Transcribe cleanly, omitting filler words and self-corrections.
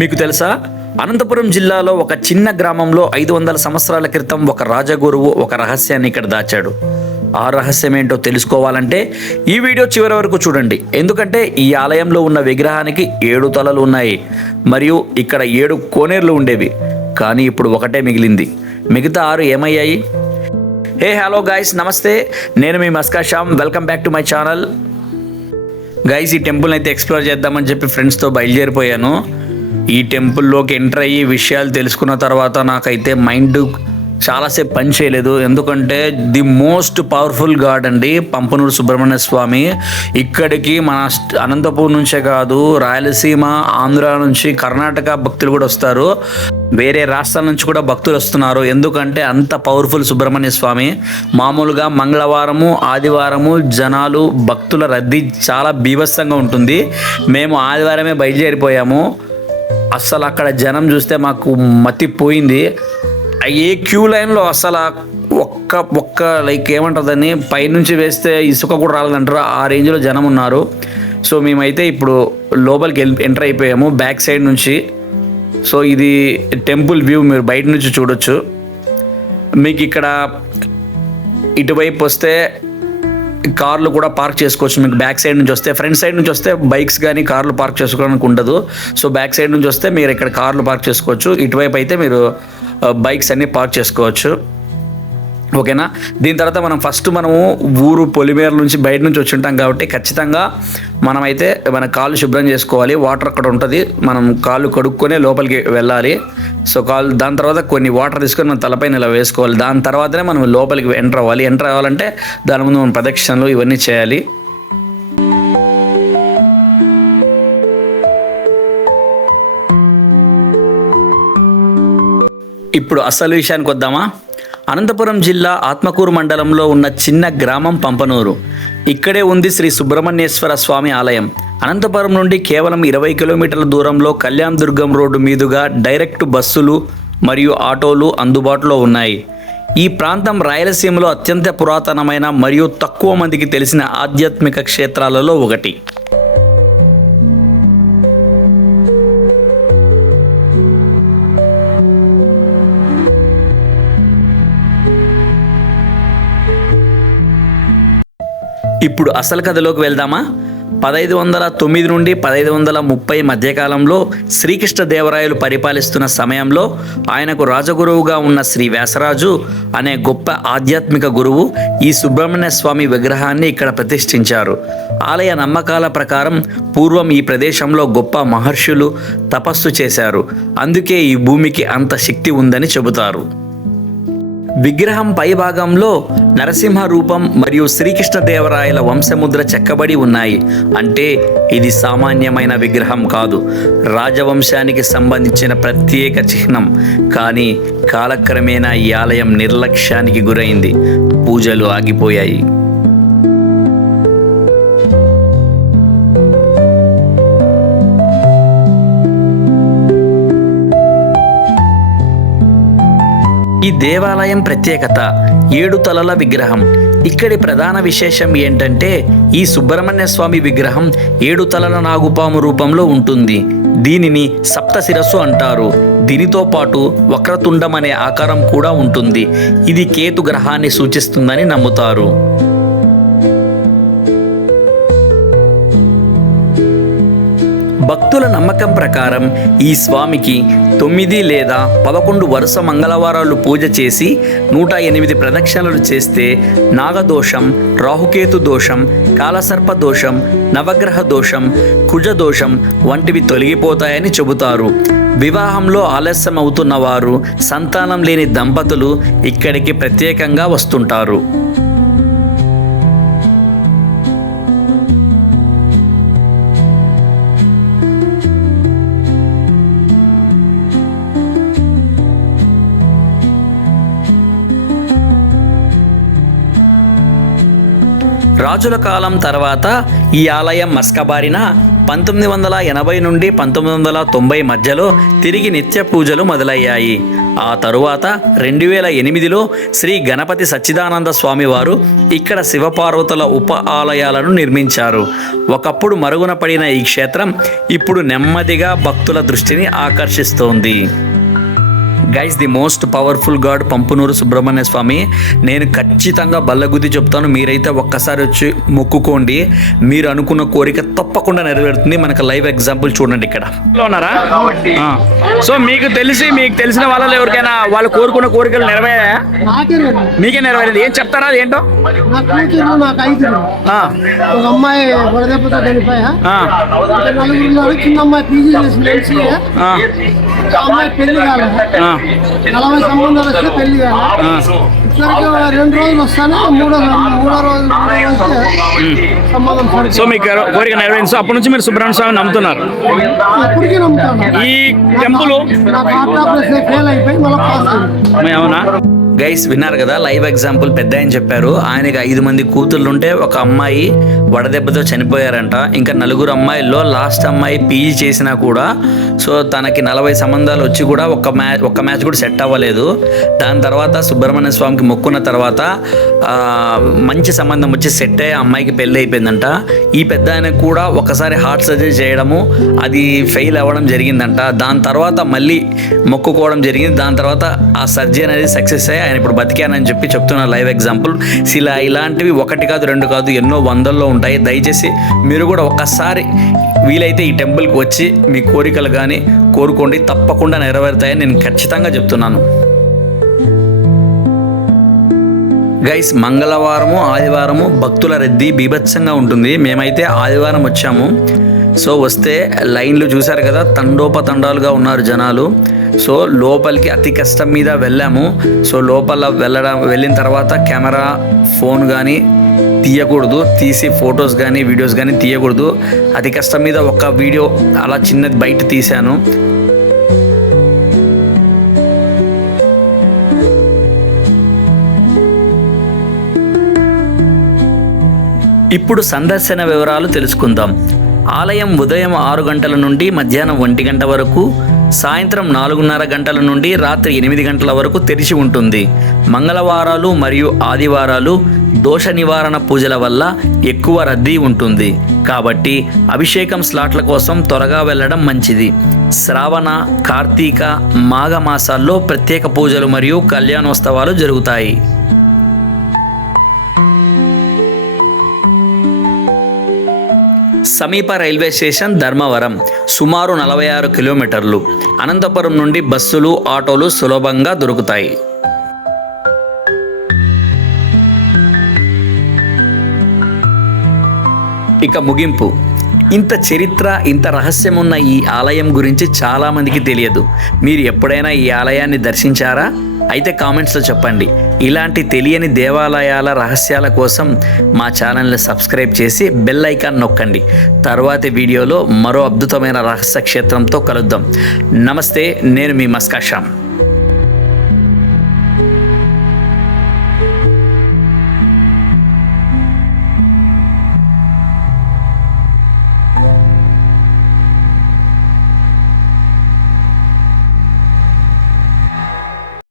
మీకు తెలుసా, అనంతపురం జిల్లాలో ఒక చిన్న గ్రామంలో 500 సంవత్సరాల క్రితం ఒక రాజగురువు ఒక రహస్యాన్ని ఇక్కడ దాచాడు. ఆ రహస్యం ఏంటో తెలుసుకోవాలంటే ఈ వీడియో చివరి వరకు చూడండి. ఎందుకంటే ఈ ఆలయంలో ఉన్న విగ్రహానికి 7 తలలు ఉన్నాయి మరియు ఇక్కడ 7 కోనేర్లు ఉండేవి. కానీ ఇప్పుడు ఒకటే మిగిలింది. మిగతా 6 ఏమయ్యాయి? హలో గాయ్స్, నమస్తే. నేను మీ Maska Shyam. Welcome back to my channel. Guys, ఈ టెంపుల్ని అయితే ఎక్స్ప్లోర్ చేద్దామని చెప్పి ఫ్రెండ్స్తో బయలుదేరిపోయాను. ఈ టెంపుల్లోకి ఎంటర్ అయ్యి విషయాలు తెలుసుకున్న తర్వాత నాకైతే మైండ్ చాలాసేపు పని చేయలేదు. ఎందుకంటే ది మోస్ట్ పవర్ఫుల్ గాడ్ అండి పంపనూరు సుబ్రహ్మణ్య స్వామి. ఇక్కడికి మన అనంతపూర్ నుంచే కాదు, రాయలసీమ, ఆంధ్ర నుంచి, కర్ణాటక భక్తులు కూడా వస్తారు. వేరే రాష్ట్రాల నుంచి కూడా భక్తులు వస్తున్నారు. ఎందుకంటే అంత పవర్ఫుల్ సుబ్రహ్మణ్య స్వామి. మామూలుగా మంగళవారము, ఆదివారము జనాలు భక్తుల రద్దీ చాలా బీభత్సంగా ఉంటుంది. మేము ఆదివారమే బయలుదేరిపోయాము. అస్సలు అక్కడ జనం చూస్తే మాకు మతిపోయింది. ఏ క్యూ లైన్లో అసలు ఒక్క లైక్ ఏమంటుందని పైనుంచి వేస్తే ఇసుక కూడా రాలేదంటారు, ఆ రేంజ్లో జనం ఉన్నారు. సో మేమైతే ఇప్పుడు లోపలికి ఎంటర్ అయిపోయాము బ్యాక్ సైడ్ నుంచి. సో ఇది టెంపుల్ వ్యూ, మీరు బయట నుంచి చూడొచ్చు. మీకు ఇక్కడ ఇటువైపు వస్తే కార్లు కూడా పార్క్ చేసుకోవచ్చు. మీకు బ్యాక్ సైడ్ నుంచి వస్తే, ఫ్రంట్ సైడ్ నుంచి వస్తే బైక్స్ కానీ కార్లు పార్క్ చేసుకోవడానికి ఉండదు. సో బ్యాక్ సైడ్ నుంచి వస్తే మీరు ఇక్కడ కార్లు పార్క్ చేసుకోవచ్చు. ఇటువైపు అయితే మీరు బైక్స్ అన్నీ పార్క్ చేసుకోవచ్చు. ఓకేనా? దీని తర్వాత మనము ఊరు పొలిమేర నుంచి బయట నుంచి వచ్చి ఉంటాం కాబట్టి ఖచ్చితంగా మనమైతే మన కాళ్ళు శుభ్రం చేసుకోవాలి. వాటర్ అక్కడ ఉంటుంది, మనం కాళ్ళు కడుక్కొని లోపలికి వెళ్ళాలి. సో దాని తర్వాత కొన్ని వాటర్ తీసుకొని మన తలపైన ఇలా వేసుకోవాలి. దాని తర్వాతనే మనం లోపలికి ఎంటర్ అవ్వాలి. ఎంటర్ అవ్వాలంటే దాని ముందు మనం ప్రదక్షిణలు ఇవన్నీ చేయాలి. ఇప్పుడు అసలు విషయానికి వద్దామా? అనంతపురం జిల్లా ఆత్మకూరు మండలంలో ఉన్న చిన్న గ్రామం పంపనూరు. ఇక్కడే ఉంది శ్రీ సుబ్రహ్మణ్యేశ్వర స్వామి ఆలయం. అనంతపురం నుండి కేవలం 20 కిలోమీటర్ల దూరంలో కళ్యాణ్ దుర్గం రోడ్డు మీదుగా డైరెక్ట్ బస్సులు మరియు ఆటోలు అందుబాటులో ఉన్నాయి. ఈ ప్రాంతం రాయలసీమలో అత్యంత పురాతనమైన మరియు తక్కువ మందికి తెలిసిన ఆధ్యాత్మిక క్షేత్రాలలో ఒకటి. ఇప్పుడు అసలు కథలోకి వెళ్దామా? 1509 నుండి 1530 మధ్యకాలంలో శ్రీకృష్ణదేవరాయలు పరిపాలిస్తున్న సమయంలో ఆయనకు రాజగురువుగా ఉన్న శ్రీ వ్యాసరాజు అనే గొప్ప ఆధ్యాత్మిక గురువు ఈ సుబ్రహ్మణ్య స్వామి విగ్రహాన్ని ఇక్కడ ప్రతిష్ఠించారు. ఆలయ నమ్మకాల ప్రకారం పూర్వం ఈ ప్రదేశంలో గొప్ప మహర్షులు తపస్సు చేశారు. అందుకే ఈ భూమికి అంత శక్తి ఉందని చెబుతారు. విగ్రహం పై భాగంలో నరసింహ రూపం మరియు శ్రీకృష్ణదేవరాయల వంశముద్ర చెక్కబడి ఉన్నాయి. అంటే ఇది సామాన్యమైన విగ్రహం కాదు, రాజవంశానికి సంబంధించిన ప్రత్యేక చిహ్నం. కానీ కాలక్రమేణా ఈ ఆలయం నిర్లక్ష్యానికి గురైంది. పూజలు ఆగిపోయాయి. ఈ దేవాలయం ప్రత్యేకత 7 తలల విగ్రహం. ఇక్కడి ప్రధాన విశేషం ఏంటంటే ఈ సుబ్రహ్మణ్య స్వామి విగ్రహం 7 తలల నాగుపాము రూపంలో ఉంటుంది. దీనిని సప్త శిరస్సు అంటారు. దీనితో పాటు వక్రతుండం అనే ఆకారం కూడా ఉంటుంది. ఇది కేతు గ్రహాన్ని సూచిస్తుందని నమ్ముతారు. భక్తుల నమ్మకం ప్రకారం ఈ స్వామికి 9 లేదా 11 వరుస మంగళవారాలు పూజ చేసి 108 ప్రదక్షిణలు చేస్తే నాగదోషం, రాహుకేతు దోషం, కాలసర్ప దోషం, నవగ్రహ దోషం, కుజ దోషం వంటివి తొలగిపోతాయని చెబుతారు. వివాహంలో ఆలస్యం అవుతున్న వారు, సంతానం లేని దంపతులు ఇక్కడికి ప్రత్యేకంగా వస్తుంటారు. రాజుల కాలం తర్వాత ఈ ఆలయం మస్కబారిన 1980 నుండి 1990 మధ్యలో తిరిగి నిత్య పూజలు మొదలయ్యాయి. ఆ తరువాత 2008లో శ్రీ గణపతి సచ్చిదానంద స్వామి వారు ఇక్కడ శివపార్వతుల ఉప ఆలయాలను నిర్మించారు. ఒకప్పుడు మరుగున పడిన ఈ క్షేత్రం ఇప్పుడు నెమ్మదిగా భక్తుల దృష్టిని ఆకర్షిస్తోంది. Guys, the most powerful god Pampunuru Subrahmanya Swamy. నేను ఖచ్చితంగా బల్లగుద్ది చెప్తాను, మీరైతే ఒక్కసారి వచ్చి మొక్కుకోండి, మీరు అనుకున్న కోరిక తప్పకుండా నెరవేరుతుంది. మనకు లైవ్ ఎగ్జాంపుల్ చూడండి. ఇక్కడ ఉన్నారా? సో మీకు తెలిసిన వాళ్ళలో ఎవరికైనా వాళ్ళు కోరుకున్న కోరికలు నెరవేరాయా? మీకే నెరవేరింది. ఏం చెప్తారా? ఏంటో అమ్మాయి వడదెబ్బతో చనిపోయా, నలుగురు చిన్న అమ్మాయి పీజీ చేసి అమ్మాయి పెళ్లి కాలేదు, 40 సంబంధాలు వస్తే పెళ్లి కాలేదు. ఇట్లకి 2 రోజులు వస్తానే మూడో రోజు సంబంధం. సో మీకు కోరిక నెరవేరింది. సో అప్పటి నుంచి మీరు సుబ్రహ్మణ్య స్వామి నమ్ముతున్నారు? ఎప్పటికీ నమ్ముతాను. ఈ టెంపుల్ నాకు హార్ట్ ఆపరేషన్ ఫెయిల్ అయిపోయి మళ్ళీ పాస్ అయింది. అవునా? గైస్, విన్నారు కదా లైవ్ ఎగ్జాంపుల్. పెద్ద ఆయన చెప్పారు, ఆయనకి 5 మంది కూతుర్లు ఉంటే ఒక అమ్మాయి వడదెబ్బతో చనిపోయారంట. ఇంకా 4 అమ్మాయిల్లో లాస్ట్ అమ్మాయి పీజీ చేసినా కూడా సో తనకి 40 సంబంధాలు వచ్చి కూడా ఒక్క మ్యాచ్ కూడా సెట్ అవ్వలేదు. దాని తర్వాత సుబ్రహ్మణ్య స్వామికి మొక్కున్న తర్వాత మంచి సంబంధం వచ్చి సెట్ అయ్యి అమ్మాయికి పెళ్ళి అయిపోయిందంట. ఈ పెద్ద ఆయనకు కూడా ఒకసారి హార్ట్ సర్జరీ చేయడము, అది ఫెయిల్ అవ్వడం జరిగిందంట. దాని తర్వాత మళ్ళీ మొక్కుకోవడం జరిగింది. దాని తర్వాత ఆ సర్జరీ అనేది సక్సెస్ అయ్యి ఆయన ఇప్పుడు బతికానని చెప్పి చెప్తున్నారు లైవ్ ఎగ్జాంపుల్. ఇలాంటివి 1 కాదు 2 కాదు ఎన్నో వందల్లో ఉంటాయి. దయచేసి మీరు కూడా ఒక్కసారి వీలైతే ఈ టెంపుల్కి వచ్చి మీ కోరికలు కానీ కోరుకోండి, తప్పకుండా నెరవేరుతాయని నేను ఖచ్చితంగా చెప్తున్నాను. గైస్, మంగళవారము ఆదివారము భక్తుల రద్దీ బీభత్సంగా ఉంటుంది. మేమైతే ఆదివారం వచ్చాము. సో వస్తే లైన్లు చూశారు కదా, తండోపతండాలుగా ఉన్నారు జనాలు. సో లోపలికి అతి కష్టం మీద వెళ్ళాము. సో లోపల వెళ్ళిన తర్వాత కెమెరా ఫోన్ కానీ తీయకూడదు, తీసి ఫొటోస్ కానీ వీడియోస్ కానీ తీయకూడదు. అతి కష్టం మీద ఒక వీడియో అలా చిన్నది బయట తీశాను. ఇప్పుడు సందర్శన వివరాలు తెలుసుకుందాం. ఆలయం ఉదయం 6 గంటల నుండి మధ్యాహ్నం 1 గంట వరకు, సాయంత్రం 4:30 గంటల నుండి రాత్రి 8 గంటల వరకు తెరిచి ఉంటుంది. మంగళవారాలు మరియు ఆదివారాలు దోష నివారణ పూజల వల్ల ఎక్కువ రద్దీ ఉంటుంది. కాబట్టి అభిషేకం స్లాట్ల కోసం త్వరగా వెళ్ళడం మంచిది. శ్రావణ, కార్తీక, మాఘ మాసాల్లో ప్రత్యేక పూజలు మరియు కళ్యాణోత్సవాలు జరుగుతాయి. సమీప రైల్వే స్టేషన్ ధర్మవరం, సుమారు 46 కిలోమీటర్లు. అనంతపురం నుండి బస్సులు, ఆటోలు సులభంగా దొరుకుతాయి. ఇక ముగింపు. ఇంత చరిత్ర, ఇంత రహస్యం ఉన్న ఈ ఆలయం గురించి చాలామందికి తెలియదు. మీరు ఎప్పుడైనా ఈ ఆలయాన్ని దర్శించారా? అయితే కామెంట్స్లో చెప్పండి. ఇలాంటి తెలియని దేవాలయాల రహస్యాల కోసం మా ఛానల్ని సబ్స్క్రైబ్ చేసి బెల్ ఐకాన్ నొక్కండి. తర్వాతి వీడియోలో మరో అద్భుతమైన రహస్య క్షేత్రంతో కలుద్దాం. నమస్తే, నేను మీ మస్కా శ్యామ్.